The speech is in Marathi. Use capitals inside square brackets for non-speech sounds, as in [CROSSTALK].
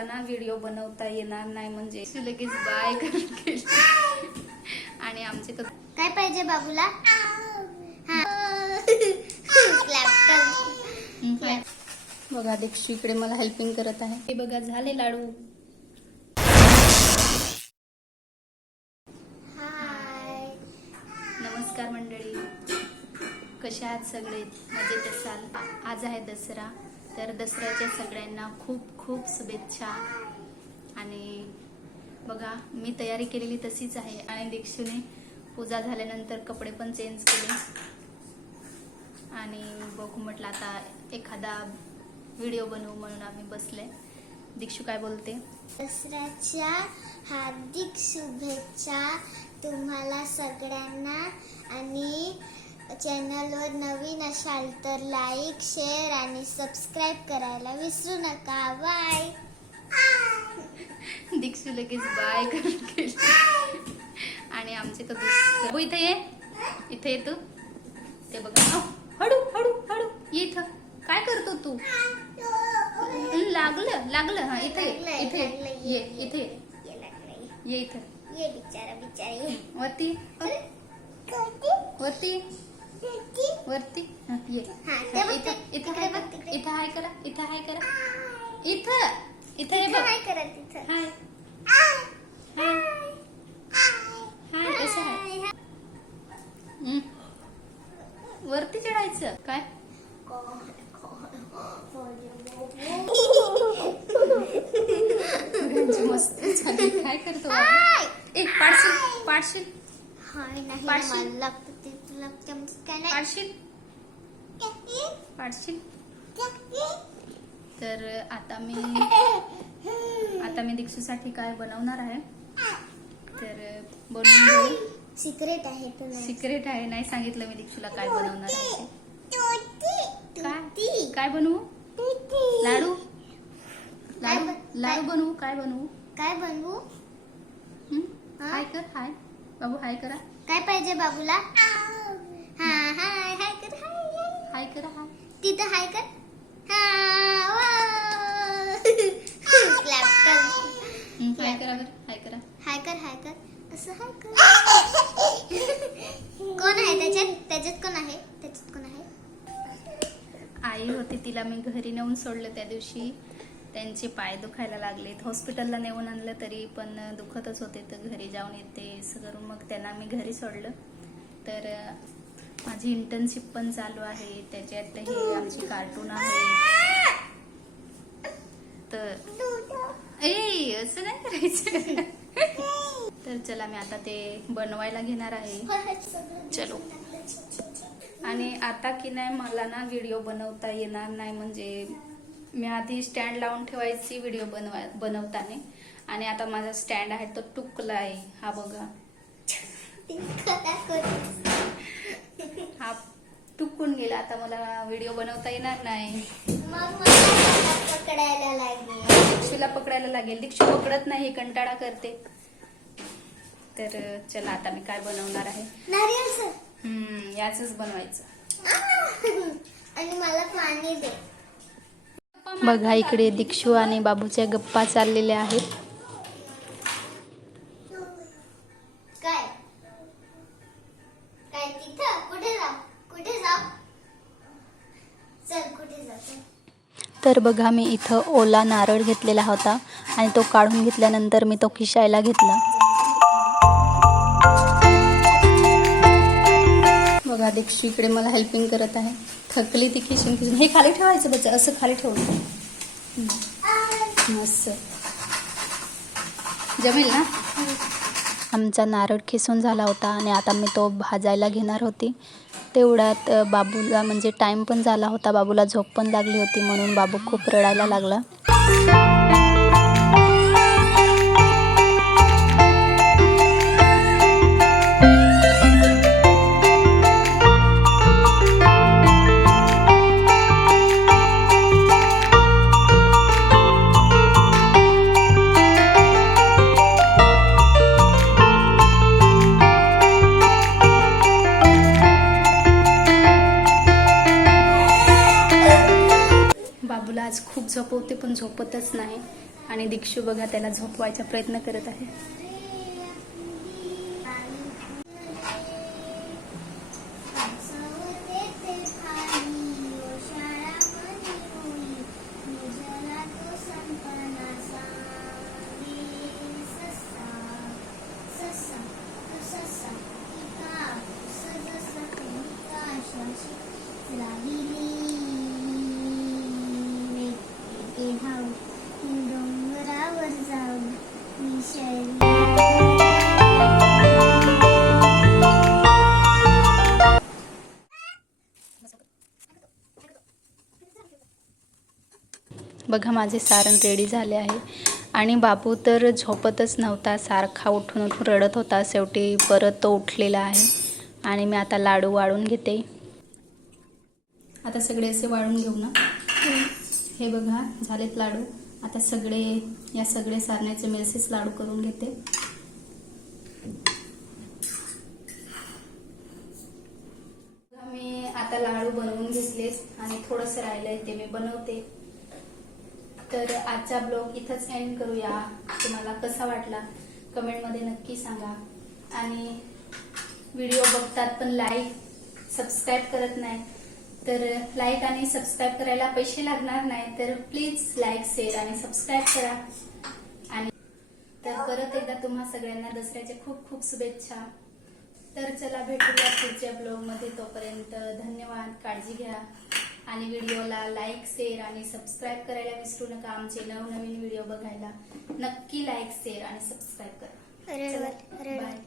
मला ना व्हिडिओ बनवता येणार नाही म्हणजे लगेच बाय करून आणि आमचे तर काय पाहिजे बाबूला? हा. बघा दीक्षू इकडे मला हेल्पिंग करत आहे. हे बघा झाले लाडू. हाय नमस्कार मंडळी. कशा आहात सगळे? मजेत असाल? आज आहे दसरा. तर दसऱ्याच्या सगळ्यांना खूप खूप शुभेच्छा. आणि बघा मी तयारी केलेली तशीच आहे. आणि दीक्षूने पूजा झाल्यानंतर कपडे पण चेंज केले. आणि बघू म्हटलं आता एखादा व्हिडिओ बनवू म्हणून आम्ही बसले दीक्षू काय बोलते? दसऱ्याच्या हार्दिक शुभेच्छा तुम्हाला सगळ्यांना. आणि चॅनलवर नवीन असाल तर लाईक शेअर आणि सबस्क्राईब करायला विसरू नका. बाय [LAUGHS] दीक्षू लगेच बाय करून गेली. आणि आमचे दुसरं- हो इथे ये. इथे ये तू. ते बघा. हळू हळू हळू. ये इथं. काय करतो तू? लागलं लागलं. हा इथे इथे ये. इथे ये. इथं. ये बिचारा बिचारा. वरती. वरती. वरती? हं, ये. हा, हा, इथं हाय बघ. इथं हाय करा इथं हाय करा. इथं इथं ये बघ. तिथं. हाय. हाय. हाय कसं हं. वरती चढायचं. काय? मुलांची मस्ती झाली. काय करतो? बाबा? ए पाडशील पाडशील. हाय नाही. मला लागतं पाडशील पाडशील तर आता मी आता मी दीक्षूसाठी काय बनवणार आहे? तर बनवून घेऊ. सिक्रेट आहे तर सिक्रेट आहे. नाही सांगितलं मी दीक्षूला काय बनवणार आहे. ते. काय? बनवू? लाडू? लाडू? बन- लाडू बनवू? काय बनवू? काय बनवू? हा? हाय कर हाय. बाबू हाय करा. काय पाहिजे बाबूला हा हाय हाय कर हाय हाय. करा हाय तिथं हाय कर. हा [LAUGHS] हं, हाय करा बरं हाय करा. हाय कर हाय कर. असं हाय कर. कोण आहे त्याच्यात? त्याच्यात कोण आहे? त्याच्यात कोण आहे? आई होती तिला मी घरी नेऊन सोडलं त्या दिवशी. त्यांचे पाय दुखायला लागलेत. हॉस्पिटलला नेऊन आणलं तरी पण दुखतच होते तर घरी जाऊन येते असं करून मग त्यांना मी घरी सोडलं. तर माझी इंटर्नशिप पण चालू आहे. त्याच्यात हे आमची कार्टून आहे. तर ए असं नाही करायचं. तर चला मी आता ते बनवायला घेणार आहे. चलो. आणि आता की नाही मला ना व्हिडिओ बनवता येणार नाही. म्हणजे मी आधी स्टँड लावून ठेवायची व्हिडिओ बनवाय बनवताना. आणि आता माझा स्टँड आहे तो टुकला आहे. हा बघा. हा टुकून गेला. आता मला व्हिडिओ बनवता येणार नाही. पकडायला लागेल. दीक्षूला पकडायला लागेल. दीक्षू पकडत नाही कंटाळा करते. तर चला आता मी काय बनवणार आहे? हम्म याच बनवायचं. आणि मला पाणी दे. बघा इकडे दीक्षू आणि बाबूच्या गप्पा चाललेल्या आहेत. तर बघा मी इथं ओला नारळ घेतलेला होता आणि तो काढून घेतल्यानंतर मी तो खिशायला घेतला. बघा दीक्षू इकडे मला हेल्पिंग करत आहे. थकली ती खिसून खिसून हे खाली ठेवायचं बच्चा असं खाली ठेवलं मस्त. जमेल ना? आमचा नारळ खिसून झाला होता आणि आता मी तो भाजायला घेणार होती. तेवढ्यात बाबूला म्हणजे टाईम पण झाला होता बाबूला झोप पण लागली होती म्हणून बाबू खूप रडायला लागला. आज खूप झोपवते पण झोपतच नाही. आणि दीक्षू बघा त्याला झोपवायचा प्रयत्न करत आहे. बघा माझे सारण रेडी झाले आहे. आणि बाबू तर झोपतच नव्हता. सारखा उठून उठून रडत होता. शेवटी परत तो उठलेला आहे. आणि मी आता लाडू वाळून घेते. आता सगळे असे वाळून घेऊ ना? हे बघा झालेत लाडू. आता सगळे या सगळे सारण्याचे मेसेस लाडू करून घेते. मी आता लाडू बनवून घेतलेस आणि थोडंसं राहिलंय ते मी बनवते. तर आजचा ब्लॉग इथंच एंड करूया. तुम्हाला कसा वाटला? कमेंटमध्ये नक्की सांगा. आणि व्हिडिओ बघतात पण लाईक सबस्क्राईब करत नाही तर लाईक आणि सबस्क्राईब करायला पैसे लागणार नाही तर प्लीज लाईक शेअर आणि सबस्क्राईब करा. आणि तर परत एकदा तुम्हा सगळ्यांना दसऱ्याच्या खूप खूप शुभेच्छा. तर चला भेटूया पुढच्या ब्लॉगमध्ये. तोपर्यंत धन्यवाद. काळजी घ्या. आणि व्हिडिओला लाईक शेअर आणि सबस्क्राईब करायला विसरू नका. आमचे नवनवीन व्हिडिओ बघायला नक्की लाईक शेअर आणि सबस्क्राईब करा. बाय.